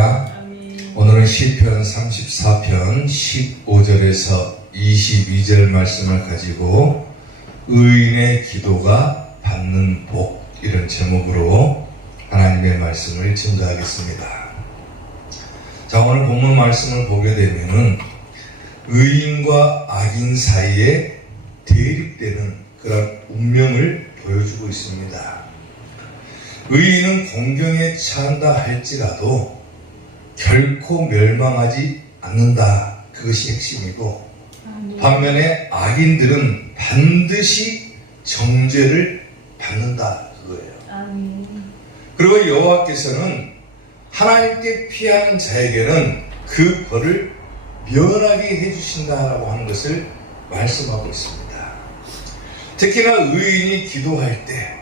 할렐루야. 오늘은 시편 34편 15절에서 22절 말씀을 가지고 의인의 기도가 받는 복, 이런 제목으로 하나님의 말씀을 증거하겠습니다. 자, 오늘 본문 말씀을 보게 되면은 의인과 악인 사이에 대립되는 그런 운명을 보여주고 있습니다. 의인은 공경에 처한다 할지라도 결코 멸망하지 않는다. 그것이 핵심이고, 반면에 악인들은 반드시 정죄를 받는다. 그거예요. 그리고 여호와께서는 하나님께 피하는 자에게는 그 벌을 면하게 해주신다라고 하는 것을 말씀하고 있습니다. 특히나 의인이 기도할 때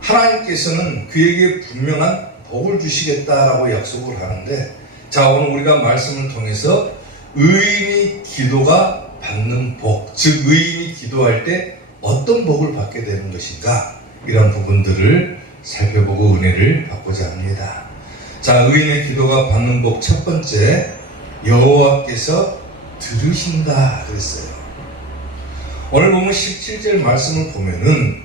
하나님께서는 그에게 분명한 복을 주시겠다라고 약속을 하는데, 자, 오늘 우리가 말씀을 통해서 의인이 기도가 받는 복, 즉 의인이 기도할 때 어떤 복을 받게 되는 것인가, 이런 부분들을 살펴보고 은혜를 받고자 합니다. 자, 의인의 기도가 받는 복 첫 번째, 여호와께서 들으신다 그랬어요. 오늘 보면 17절 말씀을 보면은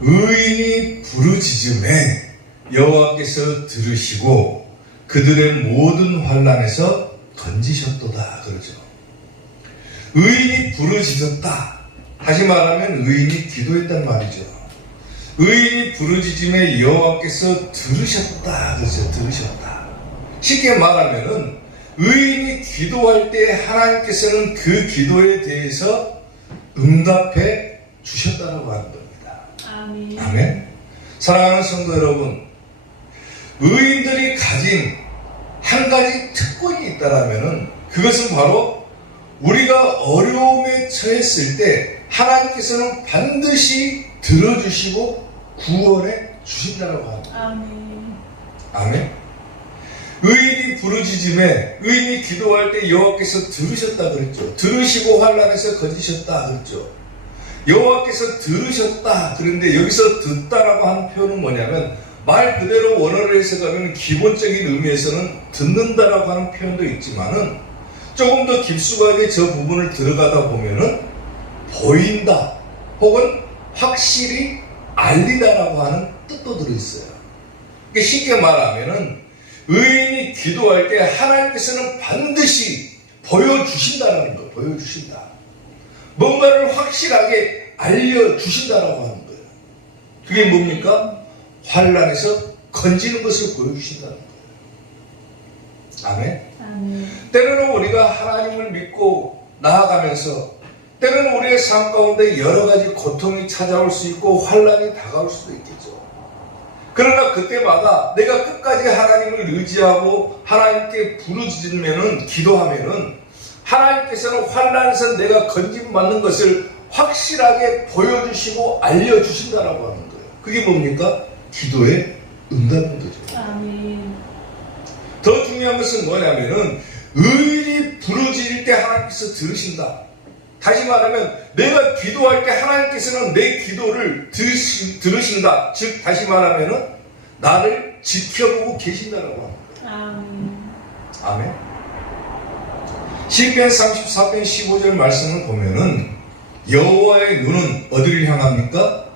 의인이 부르짖음에 여호와께서 들으시고 그들의 모든 환난에서 건지셨도다 그러죠. 의인이 부르짖었다. 다시 말하면 의인이 기도했단 말이죠. 의인이 부르짖음에 여호와께서 들으셨다 그러죠. 들으셨다. 쉽게 말하면은 의인이 기도할 때 하나님께서는 그 기도에 대해서 응답해 주셨다고 하는 겁니다. 아멘. 사랑하는 성도 여러분, 의인들이 가진 한 가지 특권이 있다라면은 그것은 바로 우리가 어려움에 처했을 때 하나님께서는 반드시 들어주시고 구원해 주신다고 합니다. 아멘. 의인이 부르짖음에, 의인이 기도할 때 여호와께서 들으셨다 그랬죠. 들으시고 환난에서 건지셨다 그랬죠. 여호와께서 들으셨다. 그런데 여기서 듣다라고 하는 표현은 뭐냐면, 말 그대로 원어를 해석하면 기본적인 의미에서는 듣는다라고 하는 표현도 있지만은 조금 더 깊숙하게 저 부분을 들어가다 보면은 보인다 혹은 확실히 알리다라고 하는 뜻도 들어있어요. 그러니까 쉽게 말하면은 의인이 기도할 때 하나님께서는 반드시 보여주신다는 거예요. 보여주신다. 뭔가를 확실하게 알려주신다라고 하는 거예요. 그게 뭡니까? 환난에서 건지는 것을 보여주신다는 거예요. 아멘. 때로는 우리가 하나님을 믿고 나아가면서 때로는 우리의 삶 가운데 여러 가지 고통이 찾아올 수 있고 환난이 다가올 수도 있겠죠. 그러나 그때마다 내가 끝까지 하나님을 의지하고 하나님께 부르짖으면은, 기도하면은 하나님께서는 환난에서 내가 건짐받는 것을 확실하게 보여주시고 알려주신다라고 하는 거예요. 그게 뭡니까? 기도의 응답인 거죠. 아멘. 더 중요한 것은 뭐냐면은 의인이 부르짖을 때 하나님께서 들으신다. 다시 말하면 내가 기도할 때 하나님께서는 내 기도를 들으신다. 즉 다시 말하면은 나를 지켜보고 계신다라고 합니다. 아멘. 시편 34편 15절 말씀을 보면은 여호와의 눈은 어디를 향합니까?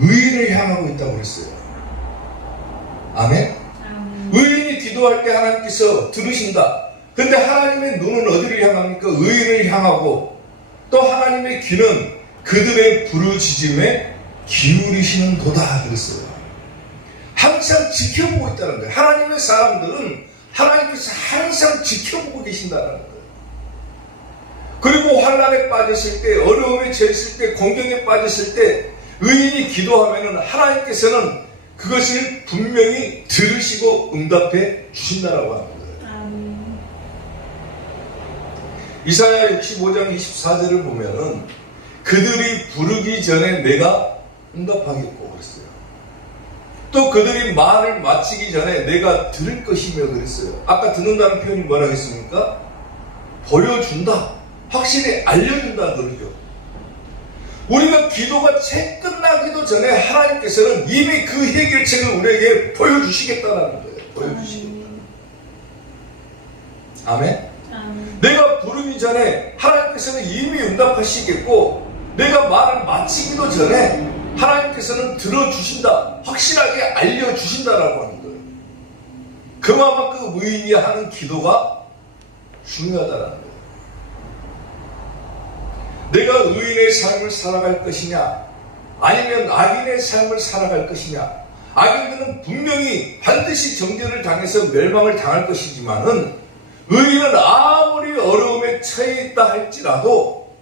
의인을 향하고 있다고 그랬어요. 아멘. 의인이 기도할 때 하나님께서 들으신다. 근데 하나님의 눈은 어디를 향합니까? 의인을 향하고, 또 하나님의 귀는 그들의 부르짖음에 기울이시는 도다 그랬어요. 항상 지켜보고 있다는 거예요. 하나님의 사람들은 하나님께서 항상 지켜보고 계신다는 거예요. 그리고 환난에 빠졌을 때, 어려움에 처했을 때, 공경에 빠졌을 때 의인이 기도하면은 하나님께서는 그것을 분명히 들으시고 응답해 주신다라고 하는 거예요. 이사야 65장 24절을 보면은 그들이 부르기 전에 내가 응답하겠고 그랬어요. 또 그들이 말을 마치기 전에 내가 들을 것이며 그랬어요. 아까 듣는다는 표현이 뭐라고 했습니까? 보여준다. 확실히 알려준다 그러죠. 우리가 기도가 채 끝나기도 전에 하나님께서는 이미 그 해결책을 우리에게 보여주시겠다는 거예요. 보여주시겠다. 아멘? 내가 부르기 전에 하나님께서는 이미 응답하시겠고, 내가 말을 마치기도 전에 하나님께서는 들어주신다, 확실하게 알려주신다라고 하는 거예요. 그만큼 의인이 하는 기도가 중요하다는 거예요. 내가 의인의 삶을 살아갈 것이냐, 아니면 악인의 삶을 살아갈 것이냐. 악인들은 분명히 반드시 정죄를 당해서 멸망을 당할 것이지만은, 의인은 아무리 어려움에 처해 있다 할지라도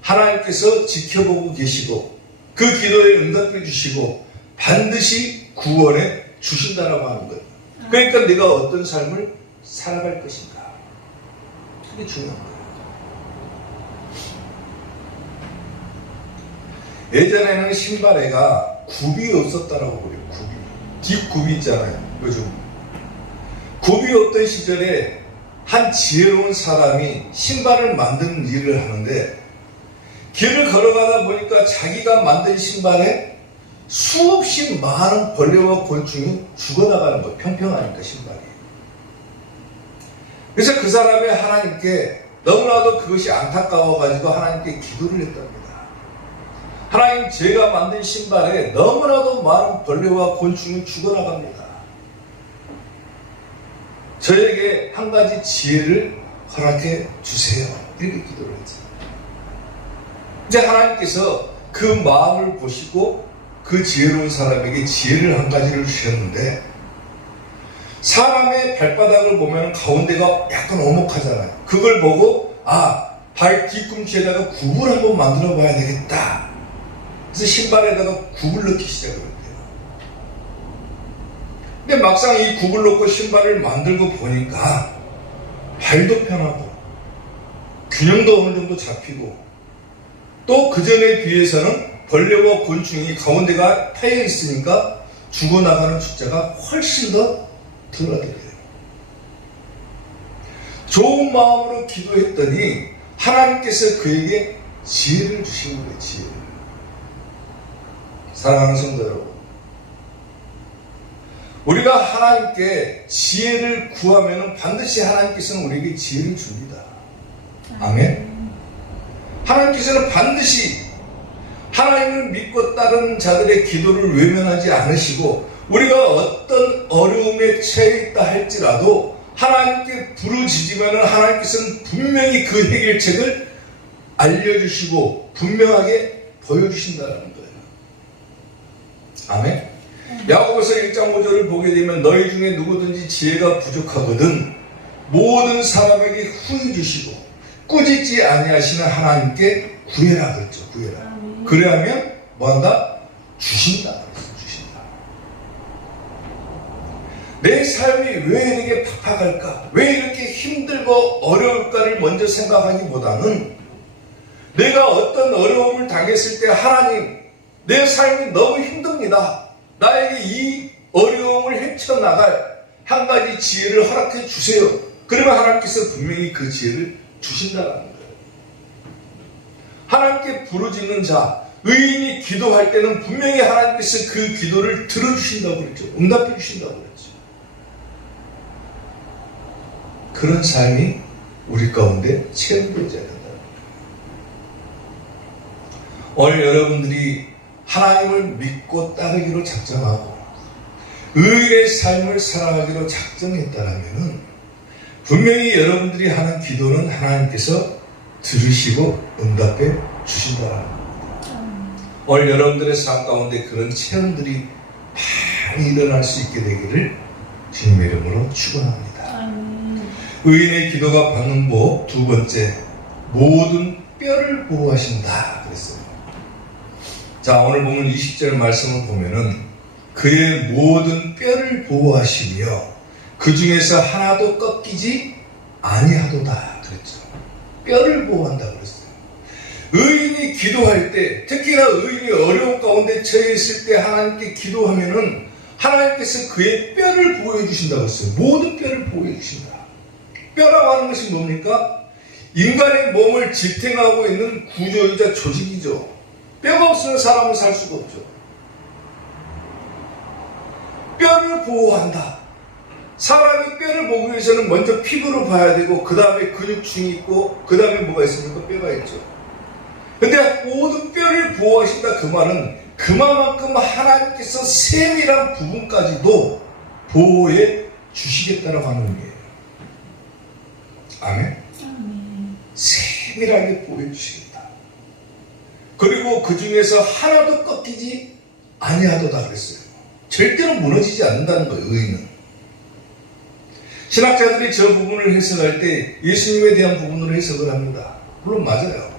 하나님께서 지켜보고 계시고 그 기도에 응답해 주시고 반드시 구원해 주신다라고 하는 거예요. 그러니까 내가 어떤 삶을 살아갈 것인가, 그게 중요한 거예요. 예전에는 신발에가 굽이 없었다라고 그래요. 뒷굽이 있잖아요. 요즘 굽이 없던 시절에 한 지혜로운 사람이 신발을 만드는 일을 하는데, 길을 걸어가다 보니까 자기가 만든 신발에 수없이 많은 벌레와 곤충이 죽어나가는 거예요. 평평하니까 신발이. 그래서 그 사람이 하나님께 너무나도 그것이 안타까워가지고 하나님께 기도를 했답니다. 하나님, 제가 만든 신발에 너무나도 많은 벌레와 곤충이 죽어나갑니다. 저에게 한 가지 지혜를 허락해 주세요. 이렇게 기도를 했죠. 이제 하나님께서 그 마음을 보시고 그 지혜로운 사람에게 지혜를 한 가지를 주셨는데, 사람의 발바닥을 보면 가운데가 약간 오목하잖아요. 그걸 보고 발 뒤꿈치에다가 굽을 한번 만들어 봐야 되겠다. 그래서 신발에다가 굽을 넣기 시작을 했대요. 근데 막상 이 굽을 넣고 신발을 만들고 보니까 발도 편하고 균형도 어느 정도 잡히고, 또 그전에 비해서는 벌레와 곤충이 가운데가 파여 있으니까 죽어나가는 숫자가 훨씬 더 줄어들어요. 좋은 마음으로 기도했더니 하나님께서 그에게 지혜를 주신 거예요. 지혜를. 사랑하는 성도 여러분, 우리가 하나님께 지혜를 구하면 반드시 하나님께서는 우리에게 지혜를 줍니다. 아멘? 하나님께서는 반드시 하나님을 믿고 따르는 자들의 기도를 외면하지 않으시고, 우리가 어떤 어려움에 처해 있다 할지라도 하나님께 부르짖으면 하나님께서는 분명히 그 해결책을 알려주시고 분명하게 보여주신다는 거예요. 아멘? 야고보서 1장 5절을 보게 되면, 너희 중에 누구든지 지혜가 부족하거든 모든 사람에게 후히 주시고 꾸짖지 아니하시는 하나님께 구해라 그랬죠. 구해라. 그래야면 뭐한다? 주신다. 주신다. 내 삶이 왜 이렇게 팍팍할까? 왜 이렇게 힘들고 어려울까를 먼저 생각하기보다는, 내가 어떤 어려움을 당했을 때 하나님, 내 삶이 너무 힘듭니다. 나에게 이 어려움을 헤쳐나갈 한 가지 지혜를 허락해 주세요. 그러면 하나님께서 분명히 그 지혜를 주신다는 거예요. 하나님께 부르짖는 자, 의인이 기도할 때는 분명히 하나님께서 그 기도를 들어주신다고 그랬죠. 응답해 주신다고 그랬죠. 그런 삶이 우리 가운데 체험되어져야 된다. 오늘 여러분들이 하나님을 믿고 따르기로 작정하고 의의 삶을 살아가기로 작정했다면 분명히 여러분들이 하는 기도는 하나님께서 들으시고 응답해 주신다는 겁니다. 오늘 여러분들의 삶 가운데 그런 체험들이 많이 일어날 수 있게 되기를 주님의 이름으로 축원합니다. 의인의 기도가 받는 복, 두 번째, 모든 뼈를 보호하신다 그랬어요. 자, 오늘 보면 20절 말씀을 보면은 그의 모든 뼈를 보호하시며 그 중에서 하나도 꺾이지 아니하도다 그랬죠. 뼈를 보호한다 그랬어요. 의인이 기도할 때, 특히나 의인이 어려운 가운데 처해 있을 때 하나님께 기도하면은 하나님께서 그의 뼈를 보호해 주신다고 했어요. 모든 뼈를 보호해 주신다. 뼈라고 하는 것이 뭡니까? 인간의 몸을 지탱하고 있는 구조이자 조직이죠. 뼈가 없으면 사람은 살 수가 없죠. 뼈를 보호한다. 사람이 뼈를 보기 위해서는 먼저 피부를 봐야 되고 그 다음에 근육층이 있고 그 다음에 뭐가 있습니까? 뼈가 있죠. 근데 모든 뼈를 보호하신다 그 말은 그만큼 하나님께서 세밀한 부분까지도 보호해 주시겠다라고 하는 의미예요. 아멘? 세밀하게 보호해 주시겠다. 그리고 그 중에서 하나도 꺾이지 아니하도다 그랬어요. 절대로 무너지지 않는다는 거예요. 의인은. 신학자들이 저 부분을 해석할 때 예수님에 대한 부분으로 해석을 합니다. 물론 맞아요.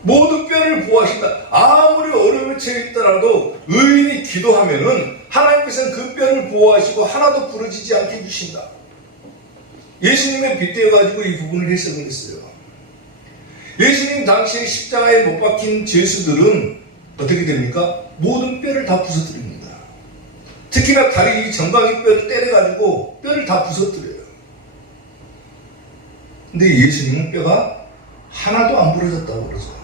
모든 뼈를 보호하신다. 아무리 어려움에 처해 있더라도 의인이 기도하면은 하나님께서는 그 뼈를 보호하시고 하나도 부러지지 않게 해주신다. 예수님의 빗대어가지고 이 부분을 해석을 했어요. 예수님 당시에 십자가에 못 박힌 죄수들은 어떻게 됩니까? 모든 뼈를 다 부서뜨립니다. 특히나 다리 정강이 뼈를 때려가지고 뼈를 다 부서뜨려요. 근데 예수님은 뼈가 하나도 안 부러졌다고 그러죠.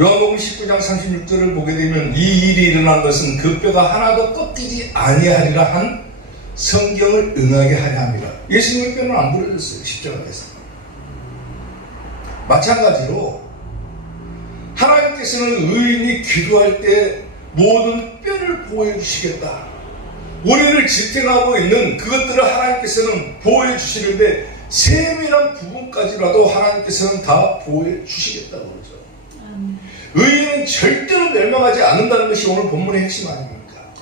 요한복음 19장 36절을 보게 되면 이 일이 일어난 것은 그 뼈가 하나도 꺾이지 아니하리라 한 성경을 응하게 하려 함이라. 예수님의 뼈는 안 부러졌어요. 십자가에서. 마찬가지로 하나님께서는 의인이 기도할 때 모든 뼈를 보호해 주시겠다. 우리를 지탱하고 있는 그것들을 하나님께서는 보호해 주시는데 세밀한 부분까지라도 하나님께서는 다 보호해 주시겠다고 그러죠. 의인은 절대로 멸망하지 않는다는 것이 오늘 본문의 핵심 아닙니까?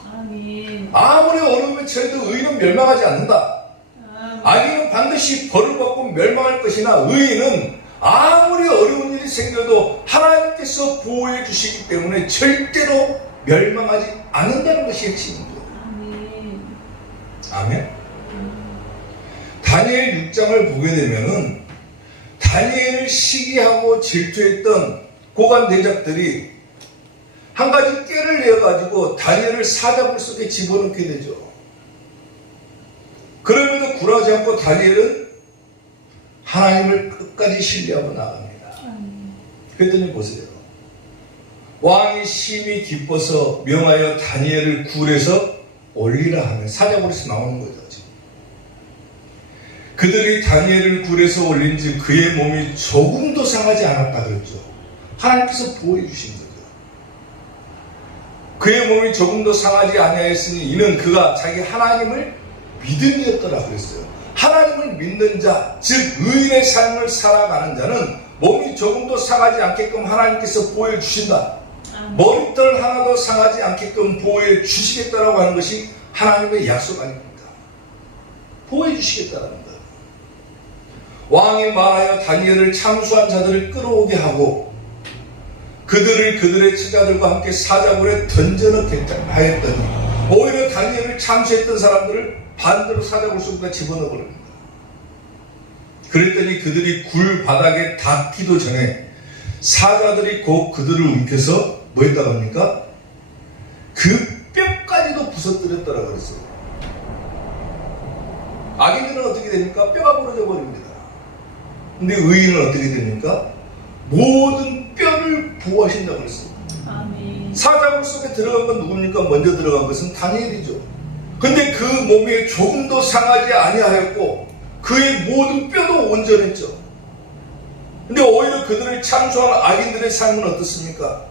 아무리 어려움에 처해도 의인은 멸망하지 않는다. 악인은 반드시 벌을 받고 멸망할 것이나 의인은 아무리 어려운 일이 생겨도 하나님께서 보호해 주시기 때문에 절대로 멸망하지 않는다는 것이 핵심입니다. 아멘. 다니엘 6장을 보게 되면은 다니엘을 시기하고 질투했던 고관 대작들이 한 가지 깨를 내어가지고 다니엘을 사자굴 속에 집어넣게 되죠. 그럼에도 굴하지 않고 다니엘은 하나님을 끝까지 신뢰하고 나갑니다. 그랬더니 보세요. 왕이 심히 기뻐서 명하여 다니엘을 굴에서 올리라 하면 사자굴에서 나오는 거죠. 지금. 그들이 다니엘을 굴에서 올린 즉 그의 몸이 조금도 상하지 않았다 그랬죠. 하나님께서 보호해 주신 거죠. 그의 몸이 조금도 상하지 아니하였으니 이는 그가 자기 하나님을 믿음이었더라 그랬어요. 하나님을 믿는 자, 즉 의인의 삶을 살아가는 자는 몸이 조금도 상하지 않게끔 하나님께서 보호해 주신다. 머리털 하나도 상하지 않게끔 보호해 주시겠다라고 하는 것이 하나님의 약속 아닙니까? 보호해 주시겠다라는 거예요. 왕이 말하여 다니엘을 참수한 자들을 끌어오게 하고 그들을 그들의 처자들과 함께 사자굴에 던져넣게 하였더니 오히려 다니엘을 참수했던 사람들을 반대로 사자굴 속에 집어넣어 버립니다. 그랬더니 그들이 굴 바닥에 닿기도 전에 사자들이 곧 그들을 움켜서 뭐 했다고 합니까? 그 뼈까지도 부서뜨렸다라고 그랬어요. 악인들은 어떻게 됩니까? 뼈가 부러져 버립니다. 근데 의인은 어떻게 됩니까? 모든 뼈를 보호하신다고 그랬어요. 사자굴 속에 들어간 건 누굽니까? 먼저 들어간 것은 다니엘이죠. 근데 그 몸에 조금도 상하지 아니하였고 그의 모든 뼈도 온전했죠. 근데 오히려 그들을 참수한 악인들의 삶은 어떻습니까?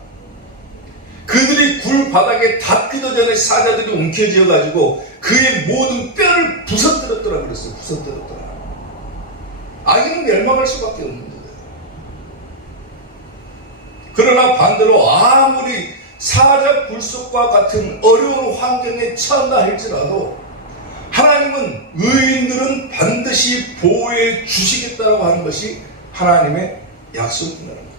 그들이 굴 바닥에 닿기도 전에 사자들이 움켜쥐어 가지고 그의 모든 뼈를 부서뜨렸더라 그랬어요. 부서뜨렸더라. 악인은 멸망할 수밖에 없는 거예요. 그러나 반대로 아무리 사자 굴속과 같은 어려운 환경에 처한다 할지라도 하나님은 의인들은 반드시 보호해 주시겠다고 하는 것이 하나님의 약속이라는 거예요.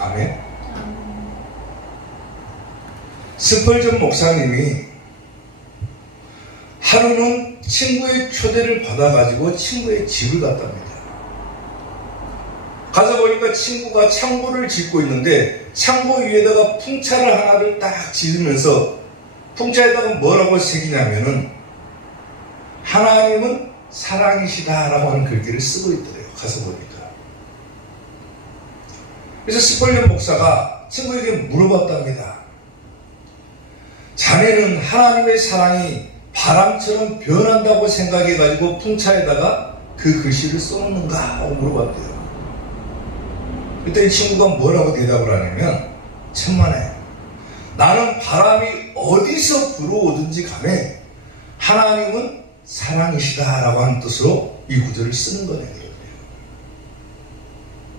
아멘. 스펄전 목사님이 하루는 친구의 초대를 받아가지고 친구의 집을 갔답니다. 가서 보니까 친구가 창고를 짓고 있는데 창고 위에다가 풍차를 하나를 딱 지으면서 풍차에다가 뭐라고 새기냐면은 하나님은 사랑이시다라고 하는 글귀를 쓰고 있더래요. 가서 보니까. 그래서 스펄전 목사가 친구에게 물어봤답니다. 자네는 하나님의 사랑이 바람처럼 변한다고 생각해가지고 풍차에다가 그 글씨를 써놓는가? 하고 물어봤대요. 그때 이 친구가 뭐라고 대답을 하냐면 천만에 나는 바람이 어디서 불어오든지 간에 하나님은 사랑이시다라고 하는 뜻으로 이 구절을 쓰는 거네요.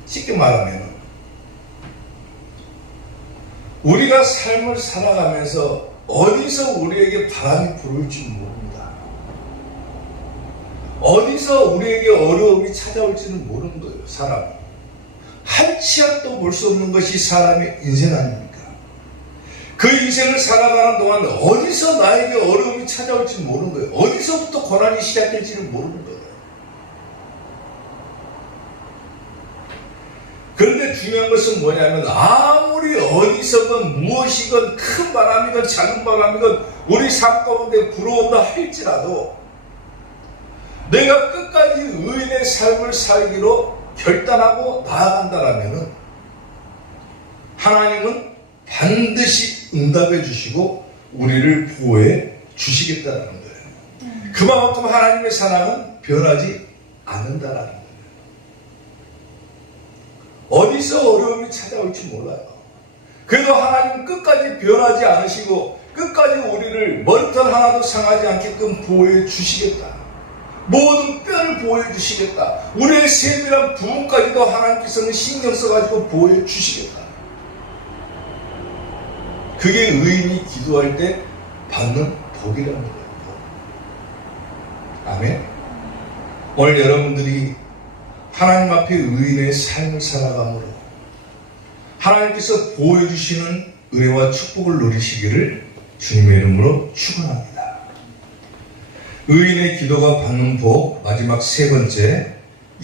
쉽게 말하면 우리가 삶을 살아가면서 어디서 우리에게 바람이 불을지 모릅니다. 어디서 우리에게 어려움이 찾아올지는 모르는 거예요. 사람이. 한 치 앞도 볼 수 없는 것이 사람의 인생 아닙니까? 그 인생을 살아가는 동안 어디서 나에게 어려움이 찾아올지 모르는 거예요. 어디서부터 고난이 시작될지는 모르는 거예요. 그런데 중요한 것은 뭐냐면 아무리 어디서건 무엇이건 큰 바람이건 작은 바람이건 우리 삶 가운데 불어온다 할지라도 내가 끝까지 의인의 삶을 살기로 결단하고 나아간다라면 하나님은 반드시 응답해 주시고 우리를 보호해 주시겠다는 거예요. 그만큼 하나님의 사랑은 변하지 않는다라는 거예요. 어디서 어려움이 찾아올지 몰라요. 그래도 하나님은 끝까지 변하지 않으시고 끝까지 우리를 머리털 하나도 상하지 않게끔 보호해 주시겠다. 모든 뼈를 보호해 주시겠다. 우리의 세밀한 부분까지도 하나님께서는 신경 써가지고 보호해 주시겠다. 그게 의인이 기도할 때 받는 복이라는 거예요. 아멘. 오늘 여러분들이 하나님 앞에 의인의 삶을 살아감으로 하나님께서 보호해 주시는 은혜와 축복을 누리시기를 주님의 이름으로 축원합니다. 의인의 기도가 받는 복, 마지막 세 번째,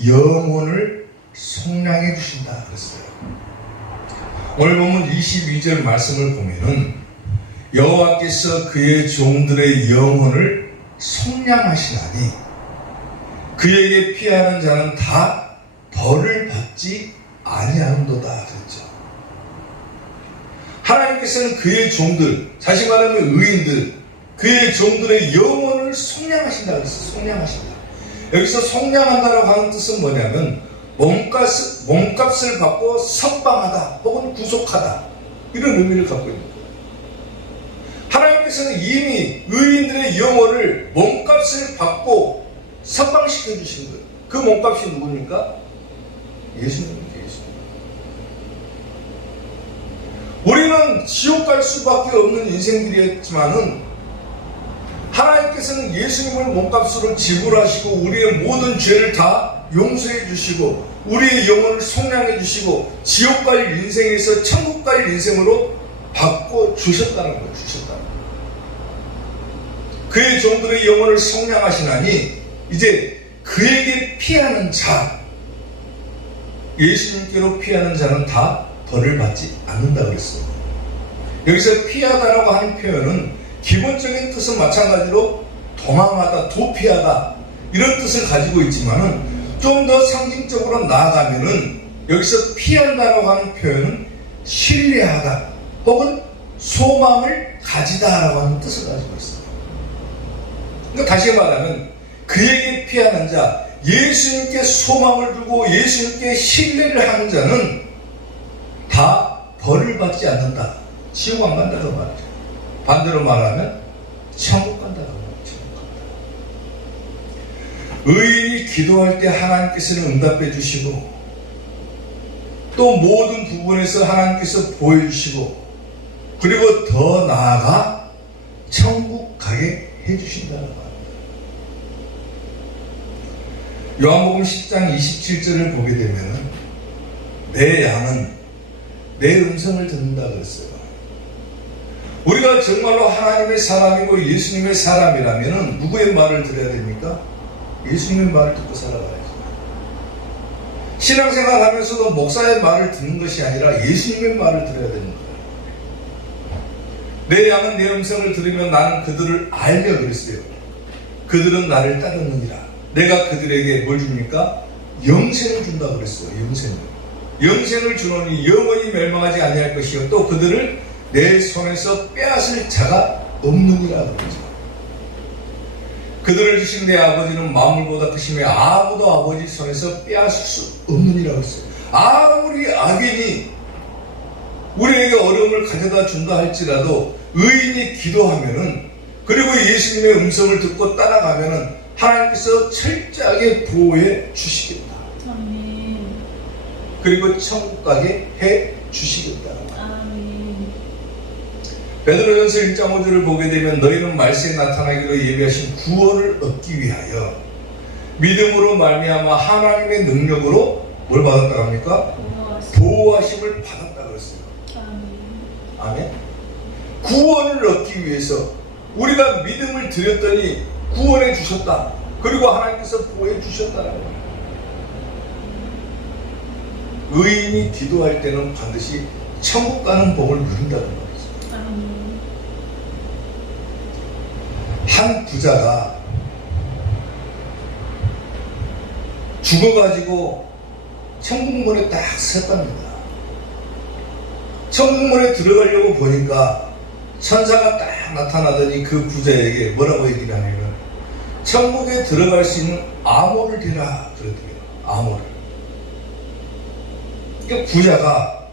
영혼을 속량해 주신다 그랬어요. 오늘 보면 22절 말씀을 보면은 여호와께서 그의 종들의 영혼을 속량하시나니 그에게 피하는 자는 다 벌을 받지 아니하는도다 그랬죠. 하나님께서는 그의 종들, 다시 말하면 의인들, 그의 종들의 영혼을 속량하신다 그랬어요. 속량하신다. 여기서 속량한다라고 하는 뜻은 뭐냐면 몸값을 받고 석방하다 혹은 구속하다 이런 의미를 갖고 있는 거예요. 하나님께서는 이미 의인들의 영혼을 몸값을 받고 석방시켜 주신 거예요. 그 몸값이 누굽니까? 예수님입니다. 우리는 지옥 갈 수밖에 없는 인생들이었지만은 하나님께서는 예수님을 몸값으로 지불하시고 우리의 모든 죄를 다 용서해 주시고 우리의 영혼을 속량해 주시고 지옥 갈 인생에서 천국 갈 인생으로 바꿔 주셨다는 거예요. 그의 종들의 영혼을 속량하시나니 이제 그에게 피하는 자, 예수님께로 피하는 자는 다 벌을 받지 않는다 그랬어요. 여기서 피하다라고 하는 표현은 기본적인 뜻은 마찬가지로 도망하다, 도피하다 이런 뜻을 가지고 있지만은 좀 더 상징적으로 나아가면은 여기서 피한다라고 하는 표현은 신뢰하다 혹은 소망을 가지다라고 하는 뜻을 가지고 있어요. 그러니까 다시 말하면 그에게 피하는 자, 예수님께 소망을 두고 예수님께 신뢰를 하는 자는 다 벌을 받지 않는다. 지옥 안 간다고 말이죠. 반대로 말하면 천국 간다고 말이죠. 의인이 기도할 때 하나님께서는 응답해 주시고 또 모든 부분에서 하나님께서 보여주시고 그리고 더 나아가 천국 가게 해주신다는 말입니다. 요한복음 10장 27절을 보게 되면 내 양은 내 음성을 듣는다 그랬어요. 우리가 정말로 하나님의 사람이고 예수님의 사람이라면 누구의 말을 들어야 됩니까? 예수님의 말을 듣고 살아가야죠. 신앙생활 하면서도 목사의 말을 듣는 것이 아니라 예수님의 말을 들어야 되는 거예요. 내 양은 내 음성을 들으면 나는 그들을 알며 그랬어요. 그들은 나를 따르느니라. 내가 그들에게 뭘 줍니까? 영생을 준다 그랬어요. 영생을 주노니 영원히 멸망하지 아니할 것이요 또 그들을 내 손에서 빼앗을 자가 없느니라 그러죠. 그들을 주신 내 아버지는 만물보다 크시며 아무도 아버지 손에서 빼앗을 수 없느니라 그랬어요. 아무리 악인이 우리에게 어려움을 가져다 준다 할지라도 의인이 기도하면은, 그리고 예수님의 음성을 듣고 따라가면은 하나님께서 철저하게 보호해 주시겠다. 아멘. 그리고 천국 가게 해 주시겠다. 아멘. 베드로전서 1장 5절을 보게 되면 너희는 말세에 나타나기로 예비하신 구원을 얻기 위하여 믿음으로 말미암아 하나님의 능력으로 뭘 받았다고 합니까? 보호하심을 받았다 그랬어요. 아멘. 구원을 얻기 위해서 우리가 믿음을 드렸더니 구원해 주셨다. 그리고 하나님께서 보호해 주셨다는 거예요. 의인이 기도할 때는 반드시 천국 가는 복을 누린다는 거죠. 한 부자가 죽어가지고 천국문에 딱 섰답니다. 천국문에 들어가려고 보니까 천사가 딱 나타나더니 그 부자에게 뭐라고 얘기를 하냐면 천국에 들어갈 수 있는 암호를 대라 그러더래요. 암호를. 그러니까 부자가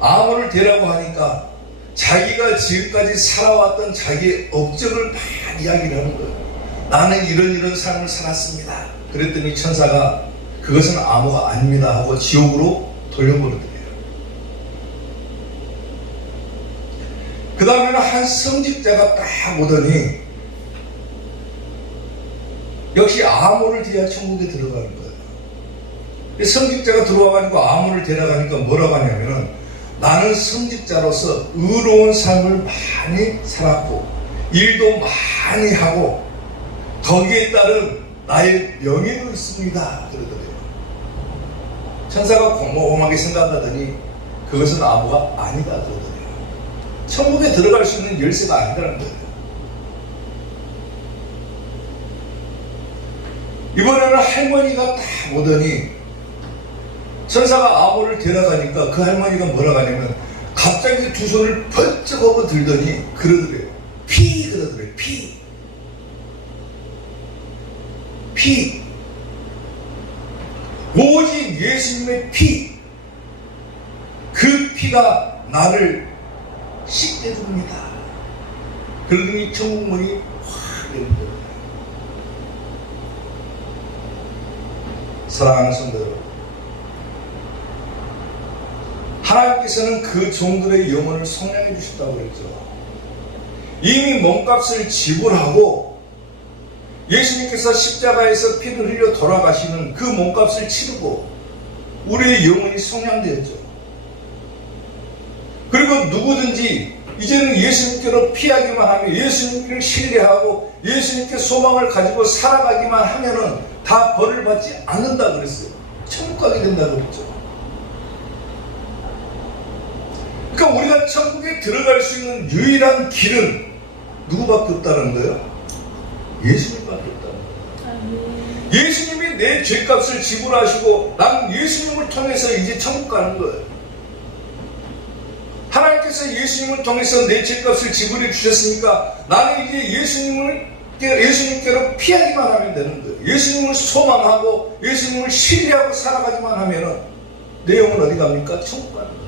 암호를 대라고 하니까 자기가 지금까지 살아왔던 자기의 업적을 막 이야기를 하는 거예요. 나는 이런 삶을 살았습니다. 그랬더니 천사가 그것은 암호가 아닙니다 하고 지옥으로 돌려버리더래요. 그 다음에는 한 성직자가 딱 오더니 역시 암호를 대야 천국에 들어가는 거예요. 성직자가 들어와가지고 암호를 대라가니까 뭐라고 하냐면은 나는 성직자로서 의로운 삶을 많이 살았고 일도 많이 하고 거기에 따른 나의 명예도 있습니다 그러더래요. 천사가 곰곰하게 생각하더니 그것은 암호가 아니다 그러더래요. 천국에 들어갈 수 있는 열쇠가 아니라는 거예요. 이번에는 할머니가 딱 오더니 천사가 암호를 데려가니까 그 할머니가 뭐라고 하냐면 갑자기 두 손을 번쩍 하고 들더니 그러더래요. 피 그러더래요. 피 오직 예수님의 피, 그 피가 나를 씻게 줍니다. 그러더니 천국문이 확 열린 거예요. 사랑하는 성도 여러분, 하나님께서는 그 종들의 영혼을 성량해 주셨다고 그랬죠. 이미 몸값을 지불하고 예수님께서 십자가에서 피를 흘려 돌아가시는 그 몸값을 치르고 우리의 영혼이 성량되었죠. 그리고 누구든지 이제는 예수님께로 피하기만 하면, 예수님을 신뢰하고 예수님께 소망을 가지고 살아가기만 하면은 다 벌을 받지 않는다 그랬어요. 천국 가게 된다 그랬죠. 그러니까 우리가 천국에 들어갈 수 있는 유일한 길은 누구밖에 없다는 거예요? 예수님밖에 없다는 거예요. 예수님이 내 죄값을 지불하시고 난 예수님을 통해서 이제 천국 가는 거예요. 하나님께서 예수님을 통해서 내 죄값을 지불해 주셨으니까 나는 이제 예수님께로 피하기만 하면 되는 거예요. 예수님을 소망하고 예수님을 신뢰하고 살아가기만 하면 내 영혼 어디 갑니까? 천국 가는 거예요.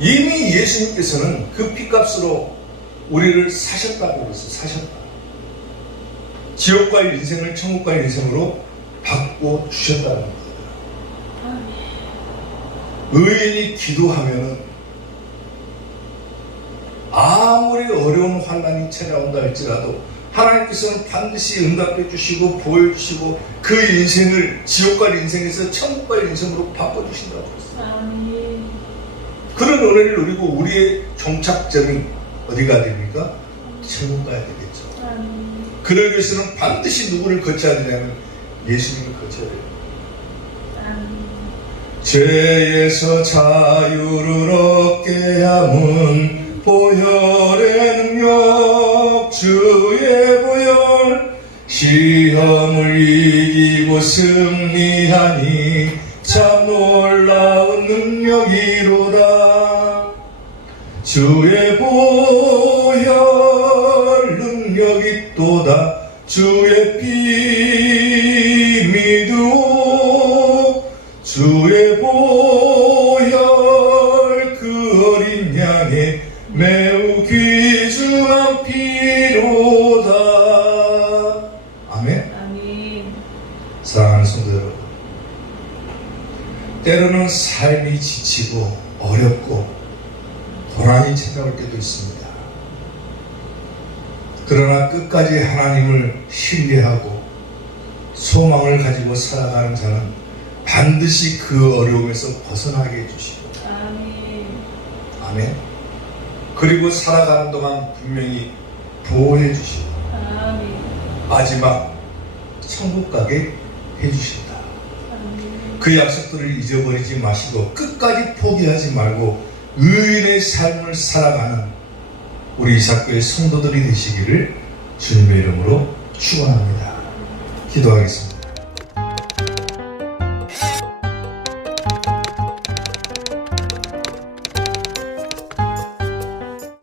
이미 예수님께서는 그 피값으로 우리를 사셨다고 그랬어요. 사셨다. 지옥 갈 인생을 천국 갈 인생으로 바꿔 주셨다는 거예요. 의인이 기도하면은 아무리 어려운 환난이 찾아온다 할지라도 하나님께서는 반드시 응답해 주시고 보여 주시고 그 인생을 지옥 갈 인생에서 천국 갈 인생으로 바꿔 주신다고 했어요. 그런 은혜를 누리고 우리의 종착점이 어디가 됩니까? 천국 가야 되겠죠. 그러기 위해서는 반드시 누구를 거쳐야 되냐면 예수님을 거쳐야 돼요. 죄에서 자유를 얻게 함은 보혈의 능력, 주의 보혈, 시험을 이기고 승리하니 참 놀라운 능력이로다. 주의 보혈 능력이 또다. 주의 피 믿으오. 주의 보혈 그 어린 양의 매우 귀중한 피로다. 아멘. 아멘. 사랑하는 성도 여러분, 때로는 삶이 지치고 어렵고 고난이 찾아올 때도 있습니다. 그러나 끝까지 하나님을 신뢰하고 소망을 가지고 살아가는 자는 반드시 그 어려움에서 벗어나게 해주시고, 아멘. 아멘. 그리고 살아가는 동안 분명히 보호해 주시고 아멘. 마지막 천국 가게 해주신다. 아멘. 그 약속들을 잊어버리지 마시고 끝까지 포기하지 말고 의인의 삶을 살아가는 우리 이삭교회 성도들이 되시기를 주님의 이름으로 축원합니다. 기도하겠습니다.